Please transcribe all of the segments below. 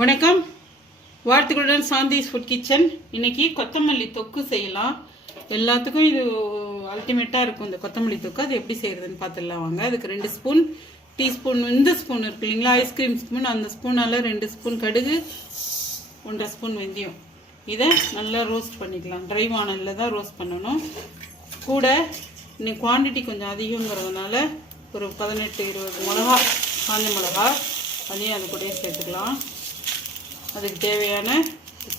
வணக்கம். வாழ்த்துக்களுடன் Shanthi's food kitchen. இன்னைக்கு கொத்தமல்லி தொக்கு செய்யலாம். எல்லாத்துக்கும் இது அல்டிமேட்டாக இருக்கும் இந்த கொத்தமல்லி தொக்கு. அது எப்படி செய்யறதுன்னு பார்த்துடலாம் வாங்க. அதுக்கு 2 ஸ்பூன் டீஸ்பூன் இந்த ஸ்பூன் இருக்கு இல்லைங்களா, ஐஸ்கிரீம் ஸ்பூன், அந்த ஸ்பூனால் 2 ஸ்பூன் கடுகு, 1.5 ஸ்பூன் வெந்தயம். இதை நல்லா ரோஸ்ட் பண்ணிக்கலாம். ட்ரை வானலில் தான் ரோஸ்ட் பண்ணணும். கூட இன்னைக்கு குவான்டிட்டி கொஞ்சம் அதிகங்கிறதுனால ஒரு 18-20 மிளகா, காஞ்ச மிளகா, அதையும் அது கூட சேர்த்துக்கலாம். அதுக்கு தேவையான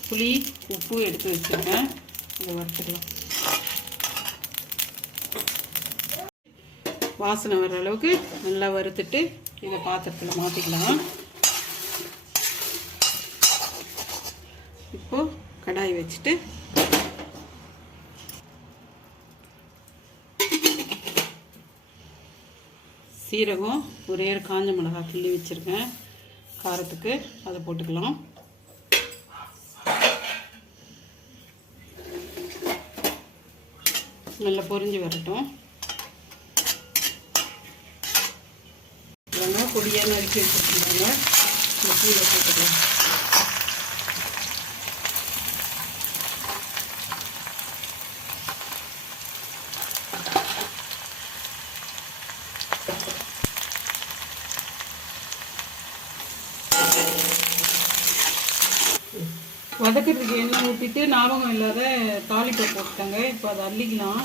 புளி, உப்பு எடுத்து வச்சுருக்கேன். இதை வறுத்துக்கலாம். வாசனை வர்ற அளவுக்கு நல்லா வறுத்துட்டு இதை பாத்திரத்தில் மாற்றிக்கலாம். இப்போது கடாய் வச்சுட்டு சீரகம், ஒரே காஞ்ச மிளகாய் கிள்ளி வச்சுருக்கேன் காரத்துக்கு, அதை போட்டுக்கலாம். நல்லா பொரிஞ்சு வரட்டும். பொடியாக நறுக்கி வச்சுருக்காங்க, இந்த கீழே போட்டுக்கலாம். வதக்கிறதுக்கு எண்ணெய் ஊற்றிட்டு ஞாபகம் இல்லாத தாளிப்பை போட்டுட்டாங்க. இப்போ அதை அள்ளிக்கலாம்.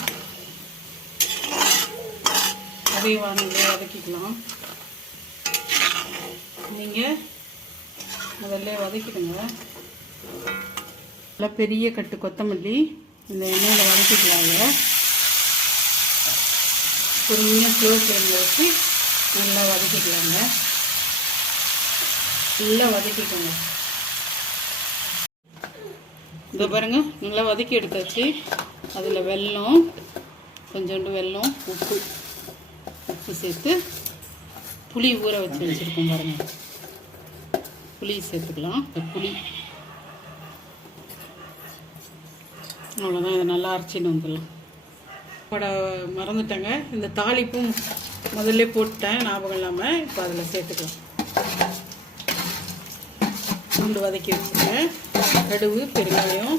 அதே வானலில் வதக்கிக்கலாம். நீங்கள் முதல்ல வதக்கிடுங்க. நல்லா பெரிய கட்டு கொத்தமல்லி இந்த எண்ணெயில் வதக்கிக்கலாங்க. பொறுமையாக ஸ்லோ ஃப்ளேமில் வச்சு நல்லா வதக்கிக்கலாங்க. நல்லா வதக்கிக்கோங்க. இதை பாருங்க, நல்லா வதக்கி எடுத்தாச்சு. அதில் வெல்லம், கொஞ்சோண்டு வெல்லம், உப்பு சேர்த்து புளி ஊற வச்சு வச்சுருக்கோம் பாருங்கள். புளி சேர்த்துக்கலாம். புளி அவ்வளோதான். இதை நல்லா அரைச்சின்னு வந்துடலாம். மறந்துட்டேங்க, இந்த தாளிப்பும் முதல்ல போட்டேன் ஞாபகம் இல்லாமல். இப்போ அதில் சேர்த்துக்கலாம். பூண்டு வதக்கி வச்சுருக்கேன். கடுகு, பெருங்காயம்,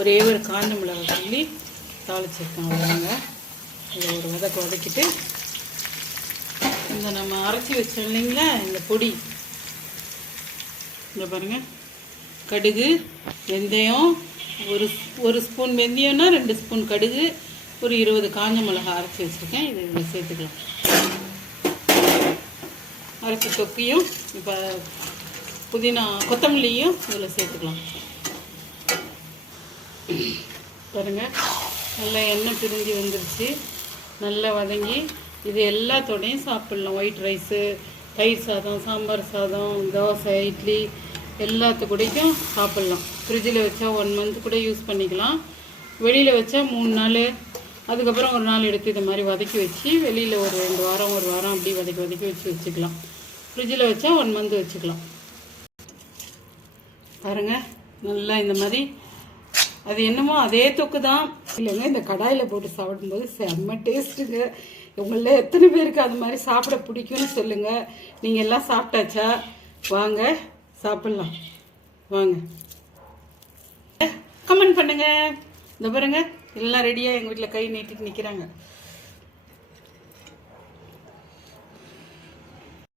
ஒரே ஒரு காஞ்ச மிளகாய் கிள்ளி தாளிச்சிருக்கேன். அவ்வளோதாங்க. இதை ஒரு வதக்கிட்டு இந்த நம்ம அரைச்சி வச்சோம் இல்லைங்களா இந்த பொடி, இந்த பாருங்கள், கடுகு, வெந்தயம், ஒரு ஸ்பூன் வெந்தயம்னா 2 ஸ்பூன் கடுகு, ஒரு 20 காஞ்ச மிளகாய் அரைச்சி வச்சுருக்கேன். இதை இதில் சேர்த்துக்கலாம். அரைச்சி தொக்கையும் இப்போ புதினா கொத்தமல்லியும் இதில் சேர்த்துக்கலாம். பாருங்கள், நல்லா எண்ணெய் பிரிஞ்சு வந்துருச்சு. நல்லா வதங்கி இது எல்லாத்தோடையும் சாப்பிட்லாம். ஒயிட் ரைஸு, தயிர் சாதம், சாம்பார் சாதம், தோசை, இட்லி எல்லாத்துக்கூடையும் சாப்பிட்லாம். ஃப்ரிட்ஜில் வச்சா 1 மந்த் கூட யூஸ் பண்ணிக்கலாம். வெளியில் வச்சா 3 நாள், அதுக்கப்புறம் ஒரு நாள் எடுத்து இது மாதிரி வதக்கி வச்சு வெளியில் ஒரு 2 வாரம், 1 வாரம் அப்படி வதக்கி வச்சுக்கலாம். ஃப்ரிட்ஜில் வச்சா 1 மந்த் வச்சுக்கலாம். பாருங்கள், நல்லா இந்த மாதிரி. அது என்னமோ அதே தொக்கு தான் இல்லைங்க, இந்த கடாயில் போட்டு சாப்பிடும்போது செம்ம டேஸ்ட்டுங்க. உங்களில் எத்தனை பேருக்கு அது மாதிரி சாப்பிட பிடிக்கும்னு சொல்லுங்கள். நீங்கள் எல்லாம் சாப்பிட்டாச்சா? வாங்க சாப்பிட்லாம். வாங்க கமெண்ட் பண்ணுங்க. இந்த பாருங்க, எல்லாம் ரெடியாக எங்கள் வீட்டில் கை நீட்டிட்டு நிற்கிறாங்க.